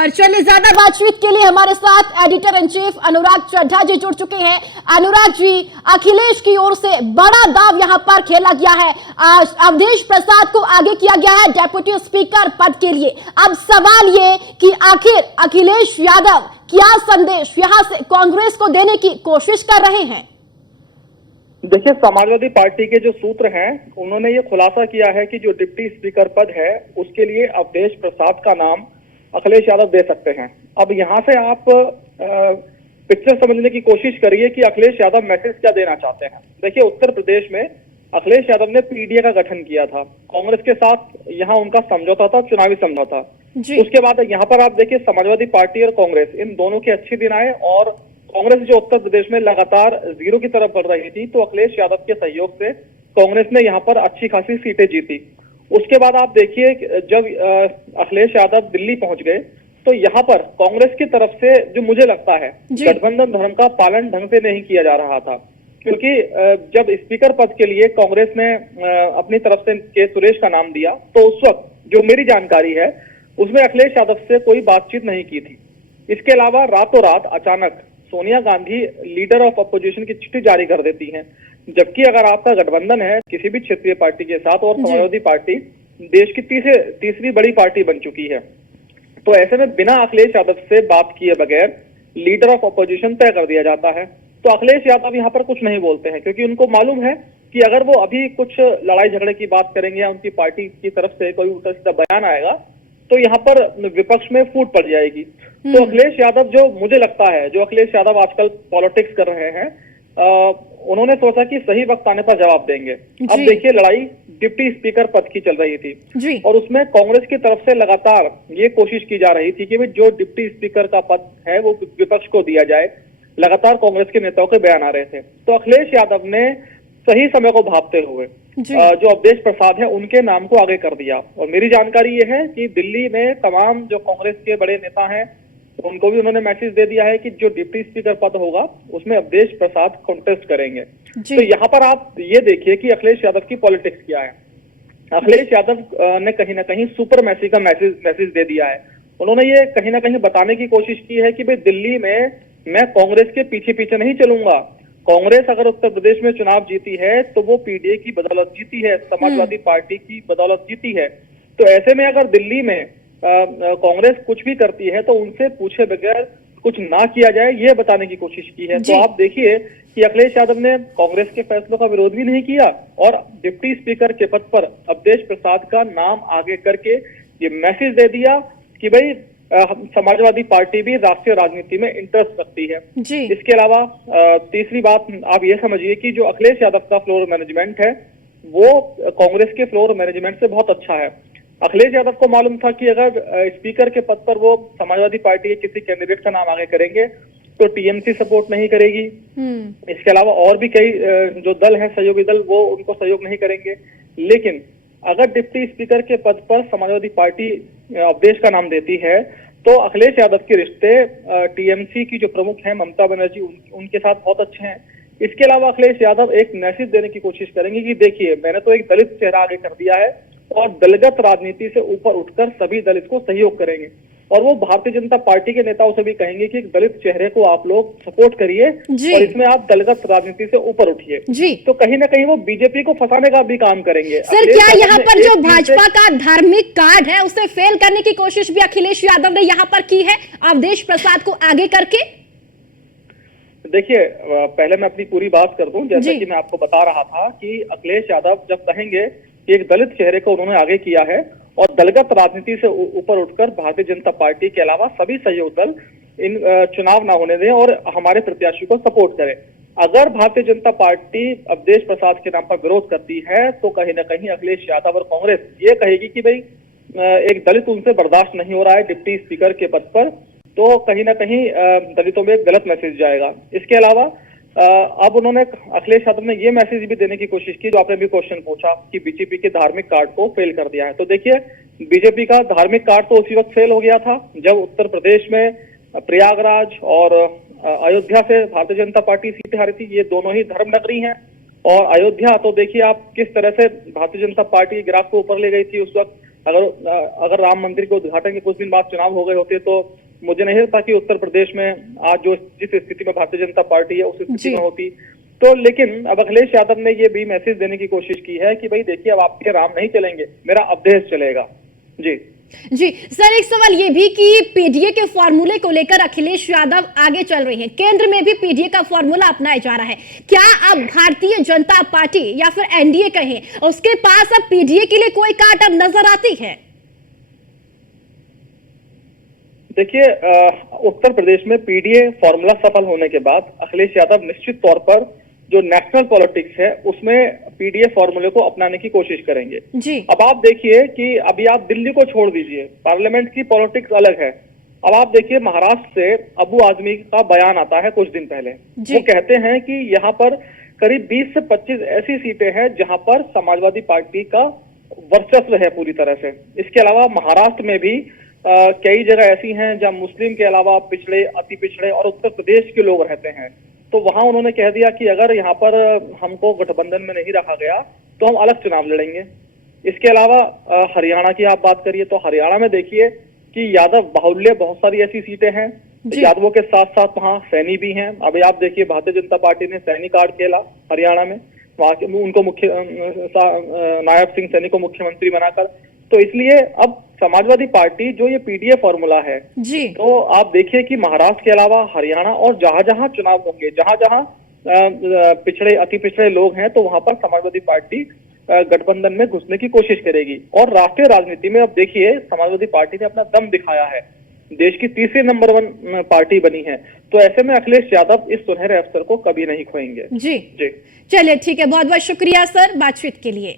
और चलिए ज्यादा बातचीत के लिए हमारे साथ एडिटर इन चीफ अनुराग चड्ढा जी जुड़ चुके हैं। अनुराग जी, अखिलेश की ओर से बड़ा दाव यहां पर खेला गया है, अवधेश प्रसाद को आगे किया गया है डेप्यूटी स्पीकर पद के लिए। अब सवाल ये कि आखिर अखिलेश यादव क्या संदेश यहां से कांग्रेस को देने की कोशिश कर रहे हैं? देखिए, समाजवादी पार्टी के जो सूत्र हैं उन्होंने ये खुलासा किया है कि जो डिप्टी स्पीकर पद है उसके लिए अवधेश प्रसाद का नाम अखिलेश यादव दे सकते हैं। अब यहाँ से आप पिक्चर समझने की कोशिश करिए कि अखिलेश यादव मैसेज क्या देना चाहते हैं। देखिए, उत्तर प्रदेश में अखिलेश यादव ने पीडीए का गठन किया था, कांग्रेस के साथ यहाँ उनका समझौता था, चुनावी समझौता। उसके बाद यहाँ पर आप देखिए समाजवादी पार्टी और कांग्रेस इन दोनों के अच्छे दिन आए और कांग्रेस जो उत्तर प्रदेश में लगातार जीरो की तरफ बढ़ रही थी, तो अखिलेश यादव के सहयोग से कांग्रेस ने यहाँ पर अच्छी खासी सीटें जीती। उसके बाद आप देखिए जब अखिलेश यादव दिल्ली पहुंच गए तो यहाँ पर कांग्रेस की तरफ से जो मुझे लगता है गठबंधन धर्म का पालन ढंग से नहीं किया जा रहा था, क्योंकि जब स्पीकर पद के लिए कांग्रेस ने अपनी तरफ से के सुरेश का नाम दिया तो उस वक्त जो मेरी जानकारी है उसमें अखिलेश यादव से कोई बातचीत नहीं की थी। इसके अलावा रातों रात अचानक Sonia Gandhi leader of opposition की चिट्ठी जारी कर देती हैं, जबकि अगर आपका गठबंधन है किसी भी क्षेत्रीय पार्टी के साथ और समाजवादी पार्टी देश की तीसरी बड़ी पार्टी बन चुकी है, तो ऐसे में बिना अखिलेश यादव से बात किए बगैर लीडर ऑफ अपोजिशन तय कर दिया जाता है। तो अखिलेश यादव यहाँ पर कुछ नहीं बोलते हैं, क्योंकि उनको मालूम है कि अगर वो अभी कुछ लड़ाई झगड़े की बात करेंगे या उनकी पार्टी की तरफ से कोई उल्टा सीधा बयान आएगा तो यहाँ पर विपक्ष में फूट पड़ जाएगी। तो अखिलेश यादव, जो मुझे लगता है जो अखिलेश यादव आजकल पॉलिटिक्स कर रहे हैं, उन्होंने सोचा कि सही वक्त आने पर जवाब देंगे। अब देखिए, लड़ाई डिप्टी स्पीकर पद की चल रही थी और उसमें कांग्रेस की तरफ से लगातार ये कोशिश की जा रही थी कि जो डिप्टी स्पीकर का पद है वो विपक्ष को दिया जाए। लगातार कांग्रेस के नेताओं के बयान आ रहे थे, तो अखिलेश यादव ने सही समय को भांपते हुए जो अवधेश प्रसाद है उनके नाम को आगे कर दिया। और मेरी जानकारी ये है कि दिल्ली में तमाम जो कांग्रेस के बड़े नेता हैं उनको भी उन्होंने मैसेज दे दिया है कि जो डिप्टी स्पीकर पद होगा उसमें अवधेश प्रसाद कॉन्टेस्ट करेंगे। तो यहाँ पर आप ये देखिए कि अखिलेश यादव की पॉलिटिक्स क्या है। अखिलेश यादव ने कहीं ना कहीं सुपर मैसी का मैसेज दे दिया है। उन्होंने ये कहीं ना कहीं बताने की कोशिश की है कि भाई दिल्ली में मैं कांग्रेस के पीछे पीछे नहीं चलूंगा। कांग्रेस अगर उत्तर प्रदेश में चुनाव जीती है तो वो पीडीए की बदौलत जीती है, समाजवादी पार्टी की बदौलत जीती है। तो ऐसे में अगर दिल्ली में कांग्रेस कुछ भी करती है तो उनसे पूछे बगैर कुछ ना किया जाए, ये बताने की कोशिश की है। तो आप देखिए कि अखिलेश यादव ने कांग्रेस के फैसलों का विरोध भी नहीं किया और डिप्टी स्पीकर के पद पर अवधेश प्रसाद का नाम आगे करके ये मैसेज दे दिया कि भाई समाजवादी पार्टी भी राष्ट्रीय राजनीति में इंटरेस्ट रखती है। इसके अलावा तीसरी बात आप ये समझिए कि जो अखिलेश यादव का फ्लोर मैनेजमेंट है वो कांग्रेस के फ्लोर मैनेजमेंट से बहुत अच्छा है। अखिलेश यादव को मालूम था कि अगर स्पीकर के पद पर वो समाजवादी पार्टी के किसी कैंडिडेट का नाम आगे करेंगे तो टीएमसी सपोर्ट नहीं करेगी। इसके अलावा और भी कई जो दल है सहयोगी दल वो उनको सहयोग नहीं करेंगे। लेकिन अगर डिप्टी स्पीकर के पद पर समाजवादी पार्टी अवधेश का नाम देती है तो अखिलेश यादव के रिश्ते टीएमसी की जो प्रमुख हैं ममता बनर्जी उनके साथ बहुत अच्छे हैं। इसके अलावा अखिलेश यादव एक मैसेज देने की कोशिश करेंगे कि देखिए, मैंने तो एक दलित चेहरा आगे कर दिया है और दलगत राजनीति से ऊपर उठकर सभी दलित को सहयोग करेंगे। और वो भारतीय जनता पार्टी के नेताओं से भी कहेंगे कि एक दलित चेहरे को आप लोग सपोर्ट करिए और इसमें आप दलगत राजनीति से ऊपर उठिए। तो कहीं ना कहीं वो बीजेपी को फंसाने का भी काम करेंगे। सर, क्या यहाँ पर जो भाजपा का धार्मिक कार्ड है उसे फेल करने की कोशिश भी अखिलेश यादव ने यहाँ पर की है अवधेश प्रसाद को आगे करके? देखिए, पहले मैं अपनी पूरी बात कर दूं। जैसा कि मैं आपको बता रहा था कि अखिलेश यादव जब कहेंगे कि एक दलित चेहरे को उन्होंने आगे किया है और दलगत राजनीति से ऊपर उठकर भारतीय जनता पार्टी के अलावा सभी सहयोगी दल इन चुनाव ना होने दें और हमारे प्रत्याशी को सपोर्ट करें। अगर भारतीय जनता पार्टी अवधेश प्रसाद के नाम पर विरोध करती है तो कहीं ना कहीं अखिलेश यादव और कांग्रेस ये कहेगी कि भाई एक दलित उनसे बर्दाश्त नहीं हो रहा है डिप्टी स्पीकर के पद पर, तो कहीं ना कहीं दलितों में एक गलत मैसेज जाएगा। इसके अलावा अब उन्होंने अखिलेश यादव ने ये मैसेज भी देने की कोशिश की, जो आपने भी क्वेश्चन पूछा कि बीजेपी के धार्मिक कार्ड को फेल कर दिया है। तो देखिए, बीजेपी का धार्मिक कार्ड तो उसी वक्त फेल हो गया था जब उत्तर प्रदेश में प्रयागराज और अयोध्या से भारतीय जनता पार्टी सीटें हारी थी। ये दोनों ही धर्म नगरी हैं और अयोध्या तो देखिए आप किस तरह से भारतीय जनता पार्टी ग्राफ को ऊपर ले गई थी उस वक्त। अगर राम मंदिर के उद्घाटन के कुछ दिन बाद चुनाव हो गए होते तो मुझे नहीं लगता कि उत्तर प्रदेश में आज जो जिस स्थिति में भारतीय जनता पार्टी है उस स्थिति में होती। तो लेकिन अब अखिलेश यादव ने ये भी मैसेज देने की कोशिश की है कि भाई देखिए, अब आपके राम नहीं चलेंगे, मेरा अवधेश चलेगा। जी सर, एक सवाल ये भी कि पीडीए के फॉर्मूले को लेकर अखिलेश यादव आगे चल रहे हैं, केंद्र में भी पीडीए का फॉर्मूला अपनाया जा रहा है। क्या अब भारतीय जनता पार्टी या फिर एनडीए कहें, उसके पास अब पीडीए के लिए कोई काट अब नजर आती है? देखिए, उत्तर प्रदेश में पीडीए फॉर्मूला सफल होने के बाद अखिलेश यादव निश्चित तौर पर जो नेशनल पॉलिटिक्स है उसमें पीडीए फॉर्मूले को अपनाने की कोशिश करेंगे। जी। अब आप देखिए कि अभी आप दिल्ली को छोड़ दीजिए, पार्लियामेंट की पॉलिटिक्स अलग है। अब आप देखिए, महाराष्ट्र से अबू आजमी का बयान आता है कुछ दिन पहले। वो कहते हैं कि यहाँ पर करीब 20 से 25 ऐसी सीटें हैं जहां पर समाजवादी पार्टी का वर्चस्व है पूरी तरह से। इसके अलावा महाराष्ट्र में भी कई जगह ऐसी हैं जहां मुस्लिम के अलावा पिछड़े, अति पिछड़े और उत्तर प्रदेश के लोग रहते हैं। तो वहां उन्होंने कह दिया कि अगर यहाँ पर हमको गठबंधन में नहीं रखा गया तो हम अलग चुनाव लड़ेंगे। इसके अलावा हरियाणा की आप बात करिए तो हरियाणा में देखिए कि यादव बाहुल्य बहुत सारी ऐसी सीटें हैं। यादवों के साथ साथ वहाँ सैनी भी हैं। अभी आप देखिए, भारतीय जनता पार्टी ने सैनी कार्ड खेला हरियाणा में, वहां के उनको नायब सिंह सैनी को मुख्यमंत्री बनाकर। तो इसलिए अब समाजवादी पार्टी जो ये पीडीए फॉर्मूला है जी, तो आप देखिए कि महाराष्ट्र के अलावा हरियाणा और जहां जहां चुनाव होंगे, जहां जहां पिछड़े, अति पिछड़े लोग हैं, तो वहां पर समाजवादी पार्टी गठबंधन में घुसने की कोशिश करेगी। और राष्ट्रीय राजनीति में अब देखिए, समाजवादी पार्टी ने अपना दम दिखाया है, देश की तीसरी नंबर 1 पार्टी बनी है। तो ऐसे में अखिलेश यादव इस सुनहरे अवसर को कभी नहीं खोएंगे। जी। चलिए ठीक है, बहुत बहुत शुक्रिया सर बातचीत के लिए।